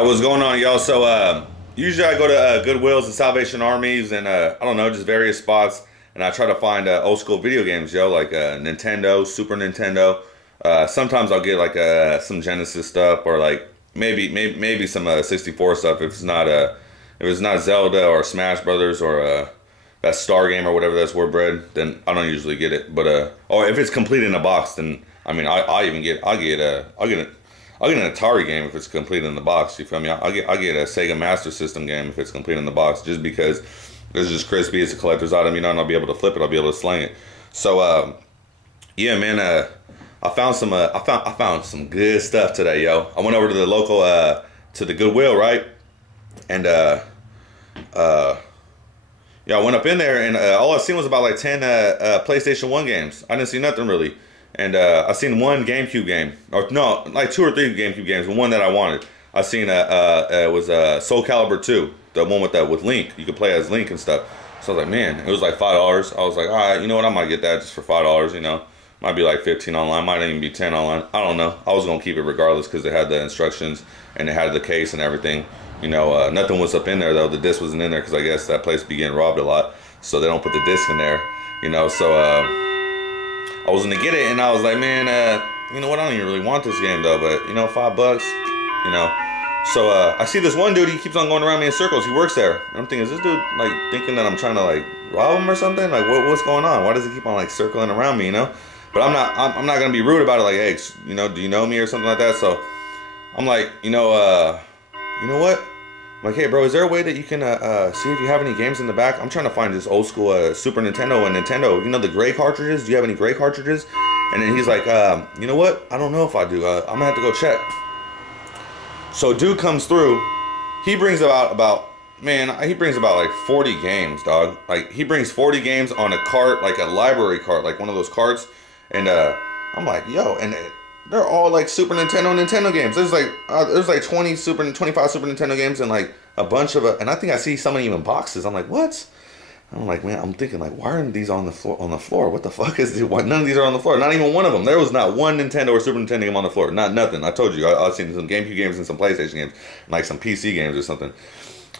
What's going on, y'all? So, usually I go to Goodwills and Salvation Armies and, I don't know, just various spots. And I try to find old school video games, yo, like Nintendo, Super Nintendo. Sometimes I'll get like some Genesis stuff or like maybe some 64 stuff if it's not Zelda or Smash Brothers or that Star game or whatever that's Warbread, then I don't usually get it. But or if it's complete in a box, then I mean I'll get an Atari game if it's complete in the box. You feel me? I'll get a Sega Master System game if it's complete in the box, just because it's just crispy. It's a collector's item, you know, and I'll be able to flip it. I'll be able to sling it. So yeah, man. I found some good stuff today, yo. I went over to the local to the Goodwill, right? And yeah, I went up in there and all I seen was about like 10 PlayStation 1 games. I didn't see nothing really. And I seen one GameCube game, or no, like 2 or 3 GameCube games, but one that I wanted. I seen it was Soul Calibur 2, the one with Link. You could play as Link and stuff. So I was like, man, it was like $5. I was like, all right, you know what? I might get that just for $5. You know, might be like 15 online, might even be 10 online. I don't know. I was gonna keep it regardless because they had the instructions and they had the case and everything. You know, nothing was up in there though. The disc wasn't in there because I guess that place be getting robbed a lot, so they don't put the disc in there. You know, so I was gonna get it, and I was like, man, you know what? I don't even really want this game though, but you know, $5, you know. So I see this one dude. He keeps on going around me in circles. He works there, and I'm thinking, is this dude like thinking that I'm trying to like rob him or something? Like, what's going on? Why does he keep on like circling around me? You know. But I'm not gonna be rude about it. Like, hey, you know, do you know me or something like that? So I'm like, you know what? I'm like, hey, bro, is there a way that you can see if you have any games in the back? I'm trying to find this old school Super Nintendo and Nintendo. You know, the gray cartridges? Do you have any gray cartridges? And then he's like, you know what? I don't know if I do. I'm gonna have to go check. So dude comes through. He brings about like 40 games, dog. Like, he brings 40 games on a cart, like a library cart, like one of those carts. And I'm like, yo, and they're all like Super Nintendo games. There's like 25 Super Nintendo games and like a bunch of and I think I see some even boxes. I'm like, what? I'm like, man, I'm thinking like, why aren't these on the floor? What the fuck is this? Why none of these are on the floor? Not even one of them. There was not one Nintendo or Super Nintendo game on the floor. Nothing. I told you. I've seen some GameCube games and some PlayStation games, and like some PC games or something.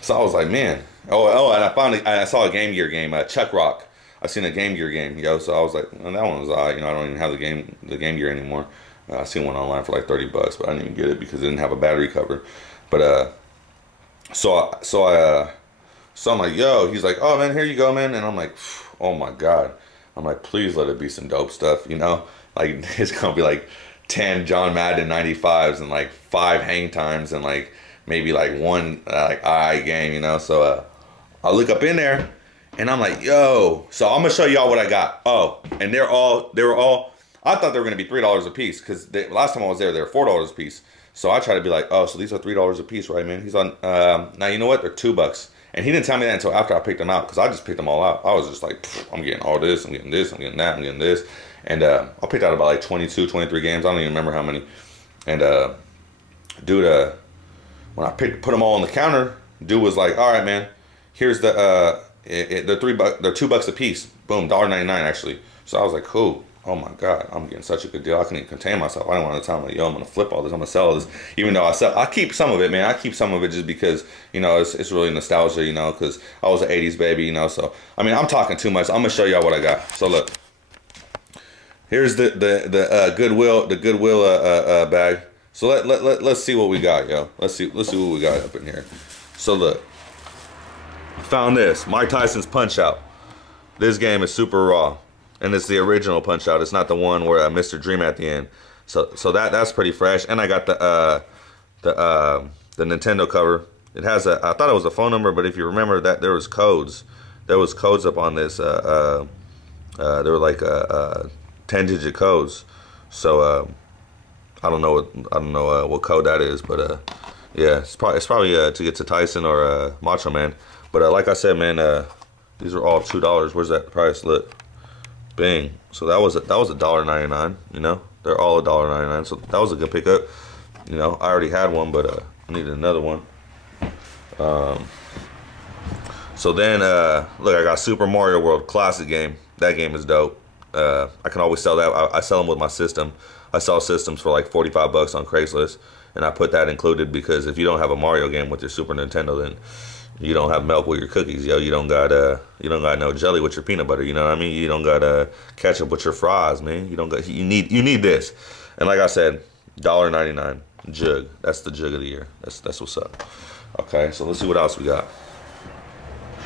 So I was like, man. Oh, and I saw a Game Gear game, Chuck Rock. I seen a Game Gear game, yo. So I was like, well, that one was odd. You know, I don't even have the Game Gear anymore. I seen one online for like $30, but I didn't even get it because it didn't have a battery cover. But so I'm like, yo, he's like, oh man, here you go, man. And I'm like, oh my God. I'm like, please let it be some dope stuff, you know? Like, it's gonna be like 10 John Madden 95s and like 5 hang times and like maybe like one like I game, you know? So I look up in there and I'm like, yo. So I'm gonna show y'all what I got. Oh, and they were all, I thought they were gonna be $3 a piece because last time I was there, they were $4 a piece. So I try to be like, oh, so these are $3 a piece, right, man? He's on, now you know what? They're $2. And he didn't tell me that until after I picked them out, because I just picked them all out. I was just like, I'm getting all this, I'm getting this, I'm getting that, I'm getting this. And I picked out about like 22, 23 games. I don't even remember how many. And dude, when I put them all on the counter, dude was like, all right, man, here's they're $2 a piece. Boom, $1.99 actually. So I was like, cool. Oh my God, I'm getting such a good deal. I couldn't even contain myself. I didn't want to tell him, like, yo, I'm gonna flip all this. I'm gonna sell this. Even though I keep some of it, man. I keep some of it just because, you know, it's really nostalgia, you know, because I was an '80s baby, you know. So I mean, I'm talking too much. I'm gonna show y'all what I got. So look, here's the Goodwill bag. So let's see what we got, yo. Let's see what we got up in here. So look, I found this Mike Tyson's Punch Out. This game is super raw. And it's the original Punch Out. It's not the one where Mr. Dream at the end. So that's pretty fresh. And I got the Nintendo cover. It has I thought it was a phone number, but if you remember that there was codes. There was codes up on this. There were like 10-digit codes. So I don't know what code that is, but yeah, it's probably to get to Tyson or Macho Man. But like I said, man, these are all $2. Where's that price? Look. Bang. So that was $1.99, you know. They're all $1.99. So that was a good pickup. You know, I already had one, but I needed another one. So then look, I got Super Mario World classic game. That game is dope. I can always sell that. I sell them with my system. I sell systems for like $45 on Craigslist. And I put that included because if you don't have a Mario game with your Super Nintendo, then you don't have milk with your cookies, yo. You don't got no jelly with your peanut butter. You know what I mean? You don't got ketchup with your fries, man. You need this. And like I said, $1.99 jug. That's the jug of the year. That's what's up. Okay, so let's see what else we got.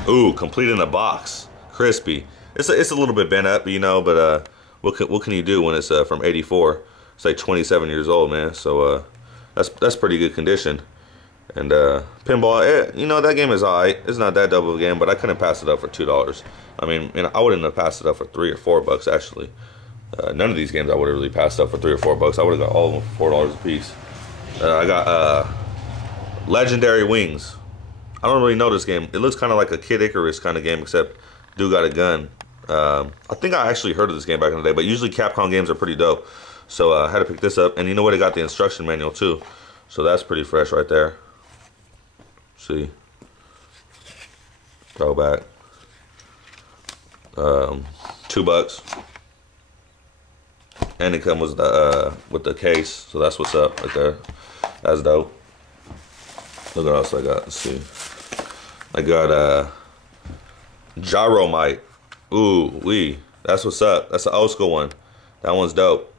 Ooh, complete in the box, crispy. It's a little bit bent up, you know, but what can you do when it's from '84? It's like 27 years old, man. So that's pretty good condition. And pinball, you know, that game is alright. It's not that dope of a game, but I couldn't pass it up for $2. I mean, I wouldn't have passed it up for $3 or $4 actually. None of these games I would have really passed up for $3 or $4. I would have got all of them for $4 a piece. I got Legendary Wings. I don't really know this game. It looks kind of like a Kid Icarus kind of game, except dude got a gun. I think I actually heard of this game back in the day, but usually Capcom games are pretty dope. So I had to pick this up, and you know what? It got the instruction manual too, so that's pretty fresh right there. See, throwback. $2, and it comes with the case, so that's what's up right there. That's dope. Look what else I got. Let's see. I got Gyromite. Ooh, that's what's up. That's an old school one. That one's dope.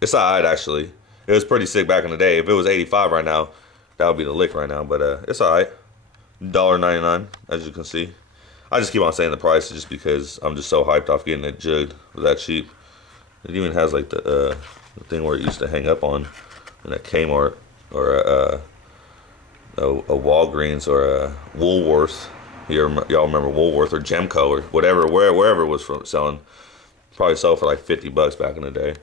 It's alright actually. It was pretty sick back in the day. If it was 85 right now, that would be the lick right now. But it's alright. $1.99, as you can see. I just keep on saying the price just because I'm just so hyped off getting it jugged. It was that cheap. It even has like the thing where it used to hang up on in a Kmart or a Walgreens or a Woolworth. Y'all remember Woolworth or Gemco or whatever, wherever it was selling. Probably sold for like $50 back in the day.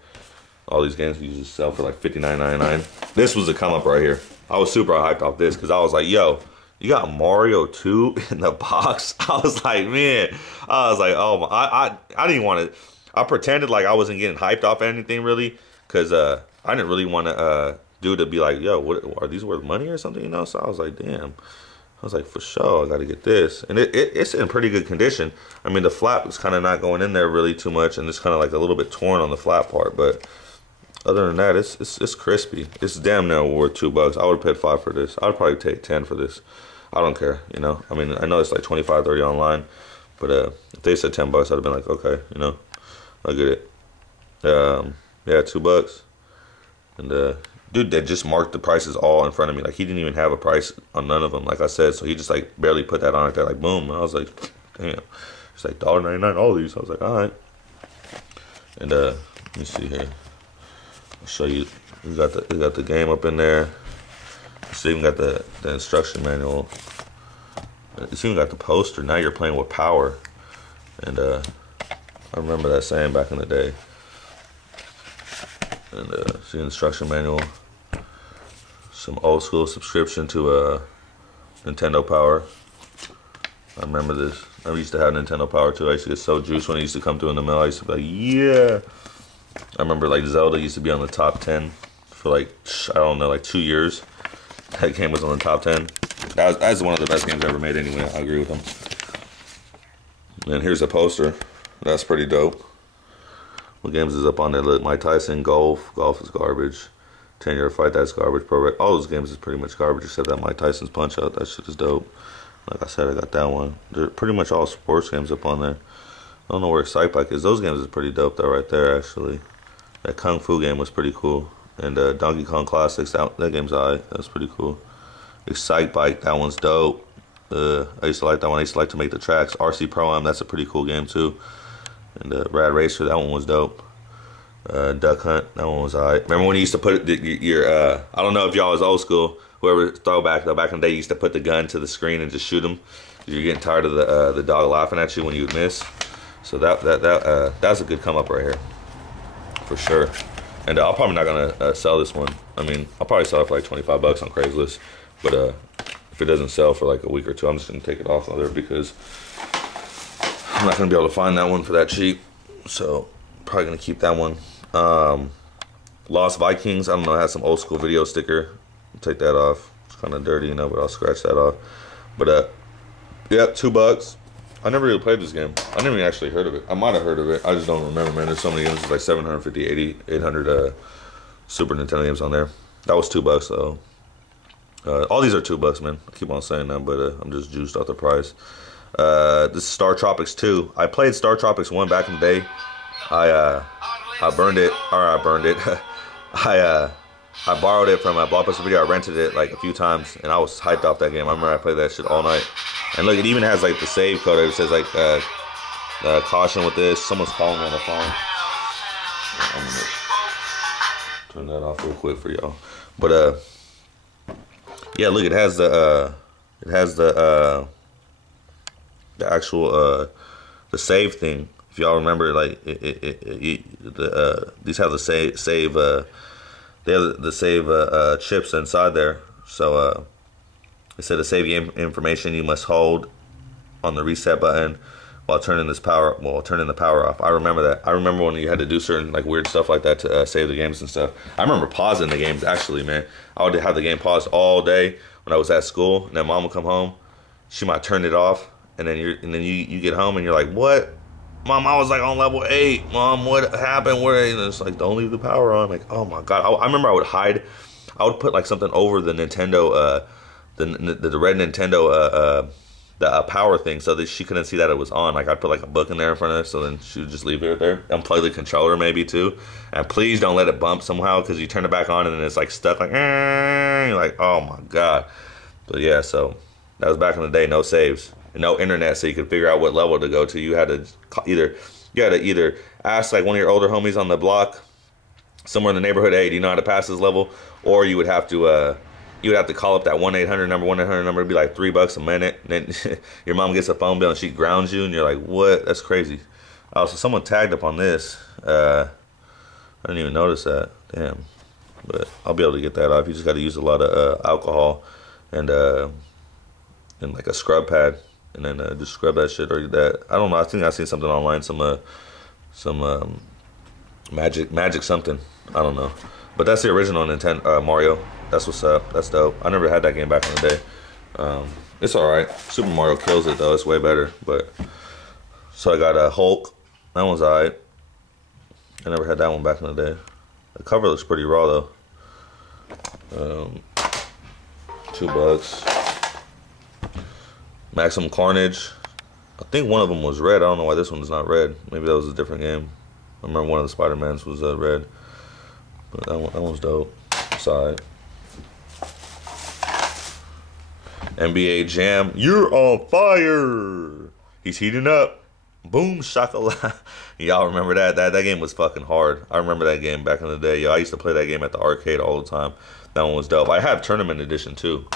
All these games used to sell for like $59.99. This was a come up right here. I was super hyped off this because I was like, yo, you got Mario 2 in the box? I was like, man. I was like, oh, I didn't want to. I pretended like I wasn't getting hyped off anything really because I didn't really want to to be like, yo, what are these worth money or something, you know? So I was like, damn. I was like, for sure, I got to get this. And it's in pretty good condition. I mean, the flap is kind of not going in there really too much, and it's kind of like a little bit torn on the flap part. But other than that, it's crispy. It's damn near worth $2. I would have paid $5 for this. I would probably take 10 for this. I don't care, you know. I mean, I know it's like 25, 30 online, but if they said $10, I'd have been like, okay, you know, I get it. Yeah, $2. And dude that just marked the prices all in front of me. Like, he didn't even have a price on none of them, like I said. So he just like barely put that on right there, like boom. And I was like, damn. It's like $1.99 all these. I was like, all right. And let me see here. I'll show you. We got the game up in there. It's even got the instruction manual. It's even got the poster. Now you're playing with power. And I remember that saying back in the day. And see the instruction manual. Some old school subscription to Nintendo Power. I remember this. I used to have Nintendo Power too. I used to get so juiced when it used to come through in the mail. I used to be like, yeah. I remember like Zelda used to be on the top 10 for like, I don't know, like 2 years. That game was on the top 10. That's one of the best games ever made anyway. I agree with him. And here's a poster. That's pretty dope. What games is up on there? Look, Mike Tyson, Golf. Golf is garbage. 10-Yard Fight, that's garbage. Pro Rec. All those games is pretty much garbage except that Mike Tyson's Punch Out. That shit is dope. Like I said, I got that one. They're pretty much all sports games up on there. I don't know where Excite Bike is. Those games is pretty dope though right there actually. That Kung Fu game was pretty cool. And Donkey Kong Classics, that game's alright. That's pretty cool. Excite Bike, that one's dope. I used to like that one. I used to like to make the tracks. RC Pro-Am, that's a pretty cool game too. And Rad Racer, that one was dope. Duck Hunt, that one was alright. Remember when you used to put your I don't know if y'all was old school, whoever throwback though, back in the day you used to put the gun to the screen and just shoot them. You're getting tired of the dog laughing at you when you would miss. So that's a good come up right here, for sure. And I'm probably not gonna sell this one. I mean, I'll probably sell it for like $25 on Craigslist. But if it doesn't sell for like a week or two, I'm just gonna take it off of there because I'm not gonna be able to find that one for that cheap. So probably gonna keep that one. Lost Vikings, I don't know, it has some old school video sticker. I'll take that off. It's kind of dirty, you know, but I'll scratch that off. But yeah, $2. I never really played this game. I never even actually heard of it. I might have heard of it. I just don't remember, man. There's so many games. There's like 750, 80, 800 Super Nintendo games on there. That was $2 though. All these are $2, man. I keep on saying that, but I'm just juiced off the price. This is Star Tropics 2. I played Star Tropics 1 back in the day. I burned it, or I burned it. I borrowed it from a Blockbuster Video. I rented it like a few times, and I was hyped off that game. I remember I played that shit all night. And look, it even has like the save code. It says like caution with this. Someone's calling me on the phone. I'm gonna turn that off real quick for y'all. But yeah, look, it has the actual the save thing. If y'all remember, like these have the save they have the save chips inside there. So it said to save game information, you must hold on the reset button while turning the power off. I remember that. I remember when you had to do certain like weird stuff like that to save the games and stuff. I remember pausing the games actually, man. I would have the game paused all day when I was at school, and then mom would come home. She might turn it off, and then you get home and you're like, what? Mom, I was like on level 8. Mom, what happened? Where? And it's like, don't leave the power on. Like, oh my god. I remember I would hide. I would put like something over the Nintendo, the red Nintendo, the power thing, so that she couldn't see that it was on. Like I'd put like a book in there in front of her, so then she would just leave it there. Unplug the controller maybe too, and please don't let it bump somehow, because you turn it back on and then it's like stuck. Like, you're like, oh my god. But yeah, so that was back in the day. No saves. And no internet, so you could figure out what level to go to. You had to either ask like one of your older homies on the block, somewhere in the neighborhood, hey, do you know how to pass this level? Or you would have to call up that 1-800 number. 1-800 number would be like $3 a minute. And then your mom gets a phone bill and she grounds you, and you're like, what? That's crazy. Also, someone tagged up on this. I didn't even notice that. Damn. But I'll be able to get that off. You just got to use a lot of alcohol and like a scrub pad. And then just scrub that shit, or that, I don't know, I think I seen something online, some magic something, I don't know. But that's the original Nintendo Mario. That's what's up. That's dope. I never had that game back in the day. It's alright. Super Mario kills it though. It's way better. But so I got Hulk. That one's alright. I never had that one back in the day. The cover looks pretty raw though. $2. Maximum Carnage. I think one of them was red. I don't know why this one is not red. Maybe that was a different game. I remember one of the Spider-Mans was red. But that one's dope. Side. NBA Jam. You're on fire. He's heating up. Boom shakalaka. Y'all remember that? That game was fucking hard. I remember that game back in the day. Yo, I used to play that game at the arcade all the time. That one was dope. I have Tournament Edition too.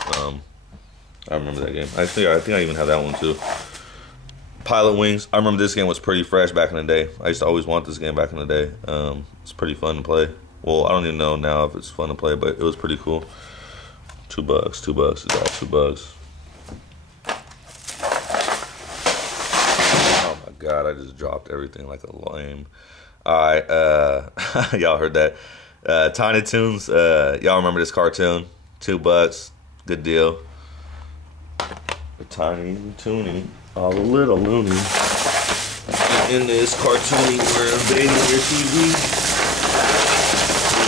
I remember that game. I think I even have that one too. Pilot Wings. I remember this game was pretty fresh back in the day. I used to always want this game back in the day. It's pretty fun to play. Well, I don't even know now if it's fun to play, but it was pretty cool. $2. $2. It's all $2. Oh my god! I just dropped everything like a lame. All right, y'all heard that? Tiny Toons. Y'all remember this cartoon? $2. Good deal. The Tiny Toonie, all the little loony. In this cartoon, we're invading your TV.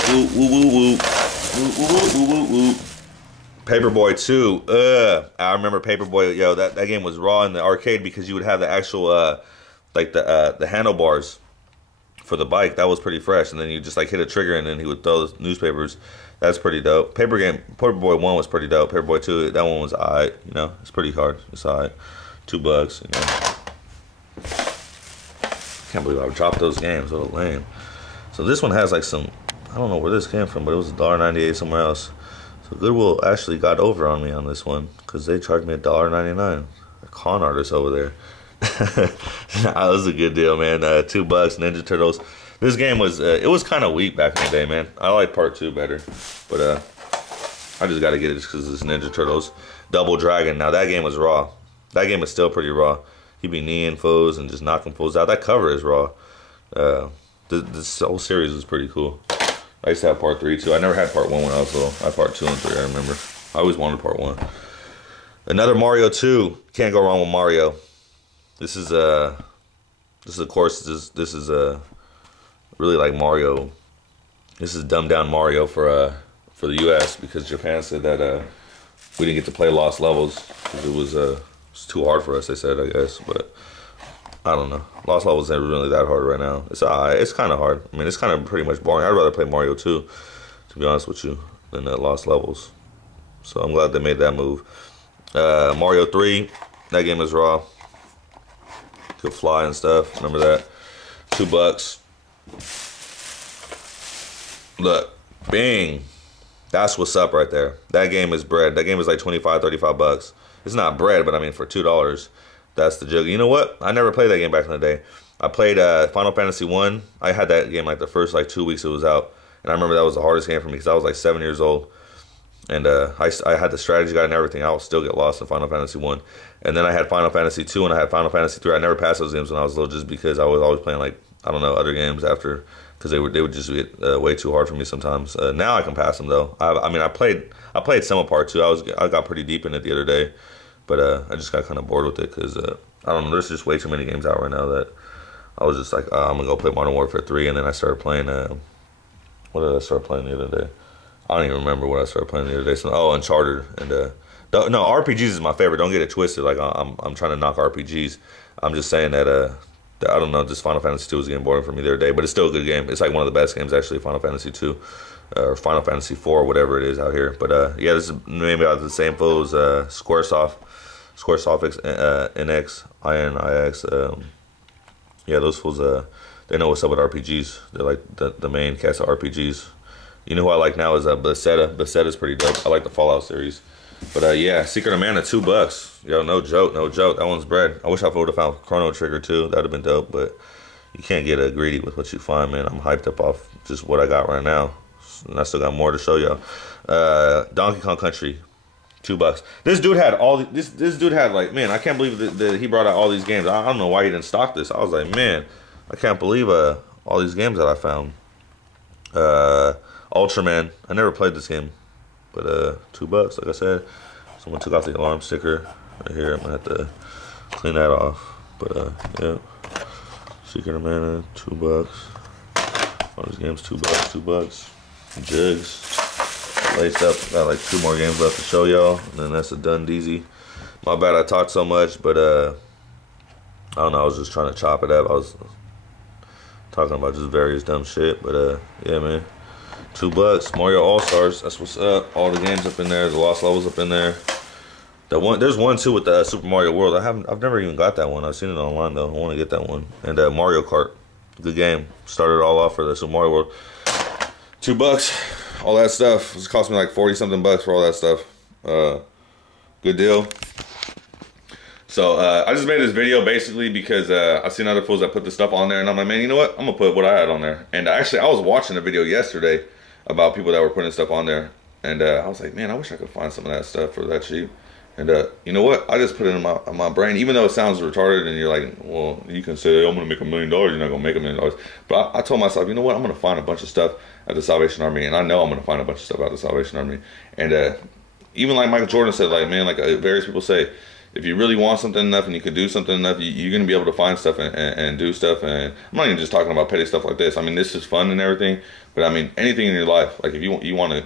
Woo woo woo woo woo woo woo woo woo. Paperboy 2. I remember Paperboy. Yo, that game was raw in the arcade because you would have the actual like the handlebars for the bike. That was pretty fresh, and then you just like hit a trigger, and then he would throw the newspapers. That's pretty dope. Paperboy 1 was pretty dope. Paperboy 2, that one was alright. You know, it's pretty hard. It's alright. $2. You know. Can't believe I dropped those games. What a lame. So this one has like some, I don't know where this came from, but it was $1.98 somewhere else. So Goodwill actually got over on me on this one because they charged me $1.99. A con artist over there. That was a good deal, man. $2. Ninja Turtles. This game was, it was kind of weak back in the day, man. I like part 2 better. But I just got to get it just because it's Ninja Turtles. Double Dragon. Now, that game was raw. That game is still pretty raw. He'd be kneeing foes and just knocking foes out. That cover is raw. This whole series was pretty cool. I used to have part 3, too. I never had part 1 when I was little. I had part 2 and 3, I remember. I always wanted part 1. Another Mario 2. Can't go wrong with Mario. This is of course, this is really like Mario. This is dumbed down Mario for for the U.S. because Japan said that we didn't get to play Lost Levels because it was too hard for us. They said, I guess, but I don't know. Lost Levels ain't really that hard right now. It's kind of hard. I mean, it's kind of pretty much boring. I'd rather play Mario 2, to be honest with you, than Lost Levels. So I'm glad they made that move. Mario 3, that game is raw. Could fly and stuff. Remember that? $2. Look, bing. That's what's up right there. That game is bread. That game is like 25, 35 bucks. It's not bread, but I mean for $2, that's the jug. You know what? I never played that game back in the day. I played Final Fantasy 1. I had that game like the first like 2 weeks it was out. And I remember that was the hardest game for me because I was like 7 years old. And I had the strategy guide and everything. I would still get lost in Final Fantasy 1. And then I had Final Fantasy 2 and I had Final Fantasy 3. I never passed those games when I was little just because I was always playing like, I don't know, other games after. Because they would just get way too hard for me sometimes. Now I can pass them though. I mean I played some of part 2. I got pretty deep in it the other day. But I just got kind of bored with it because I don't know. There's just way too many games out right now that I was just like, I'm gonna go play Modern Warfare 3, and then I started playing. What did I start playing the other day? I don't even remember what I started playing the other day. So, Uncharted and no, RPGs is my favorite. Don't get it twisted. Like I'm trying to knock RPGs. I'm just saying that I don't know. Just Final Fantasy 2 was getting boring for me the other day, but it's still a good game. It's like one of the best games actually. Final Fantasy 2. Or Final Fantasy 4, whatever it is out here. But yeah, this is maybe out of the same foes. Squaresoft NX, INIX. Yeah, those fools. They know what's up with RPGs. They're like the main cast of RPGs. You know who I like now is Bethesda. Bethesda's pretty dope. I like the Fallout series. But yeah, Secret of Mana, $2. Yo, no joke, no joke. That one's bread. I wish I would have found Chrono Trigger too. That'd have been dope. But you can't get greedy with what you find, man. I'm hyped up off just what I got right now. And I still got more to show y'all. Donkey Kong Country, $2. This dude had this dude had like, man, I can't believe that he brought out all these games. I don't know why he didn't stock this. I was like, man, I can't believe all these games that I found. Ultraman, I never played this game, but $2, like I said. Someone took off the alarm sticker right here. I'm gonna have to clean that off. But yeah, Secret of Mana, $2. All these games, $2. Jugs laced up. Got like 2 more games left to show y'all, and then that's a done deezy. My bad I talked so much, but I don't know, I was just trying to chop it up. I was talking about just various dumb shit, but yeah, man, $2. Mario All-Stars, that's what's up. All the games up in there, the Lost Levels up in there. There's one too with the Super Mario World. I've never even got that one. I've seen it online though. I want to get that one. And Mario Kart, good game. Started it all off for the Super Mario World. $2, all that stuff. It's cost me like 40 something bucks for all that stuff. Good deal. So I just made this video basically because I've seen other fools that put this stuff on there, and I'm like, man, you know what? I'm gonna put what I had on there. And actually, I was watching a video yesterday about people that were putting stuff on there, and I was like, man, I wish I could find some of that stuff for that cheap. And you know what? I just put it in my brain, even though it sounds retarded, and you're like, well, you can say, hey, I'm gonna make $1 million. You're not gonna make $1 million. But I told myself, you know what? I'm gonna find a bunch of stuff at the Salvation Army, and I know I'm gonna find a bunch of stuff at the Salvation Army. And even like Michael Jordan said, like, man, like various people say, if you really want something enough and you can do something enough, you're gonna be able to find stuff and do stuff. And I'm not even just talking about petty stuff like this. I mean, this is fun and everything, but I mean, anything in your life, like if you want to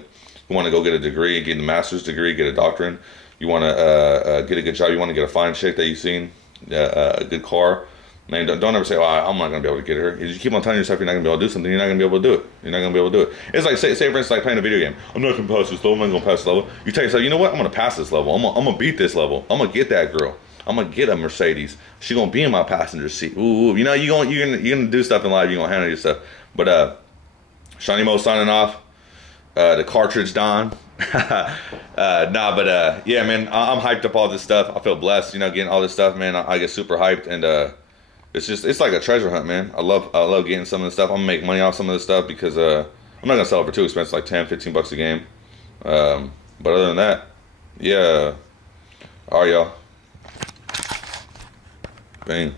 go get a degree, get a master's degree, get a doctorate. You want to get a good job. You want to get a fine chick that you've seen, a good car. Man, don't ever say, "Oh, I'm not gonna be able to get her." If you keep on telling yourself you're not gonna be able to do something, you're not gonna be able to do it. You're not gonna be able to do it. It's like say for instance, like playing a video game. I'm not gonna pass this level. I'm not gonna pass this level. You tell yourself, you know what? I'm gonna pass this level. I'm gonna beat this level. I'm gonna get that girl. I'm gonna get a Mercedes. She gonna be in my passenger seat. Ooh, you know, you're gonna do stuff in life. You're gonna handle your stuff. But Shawnee Mo signing off. The cartridge Don. Nah, but yeah, man, I'm hyped up all this stuff. I feel blessed, you know, getting all this stuff, man. I get super hyped, and it's like a treasure hunt, man. I love getting some of this stuff. I'm gonna make money off some of this stuff because I'm not gonna sell it for too expensive, like 10, 15 bucks a game. But other than that, yeah. All right, y'all. Bang.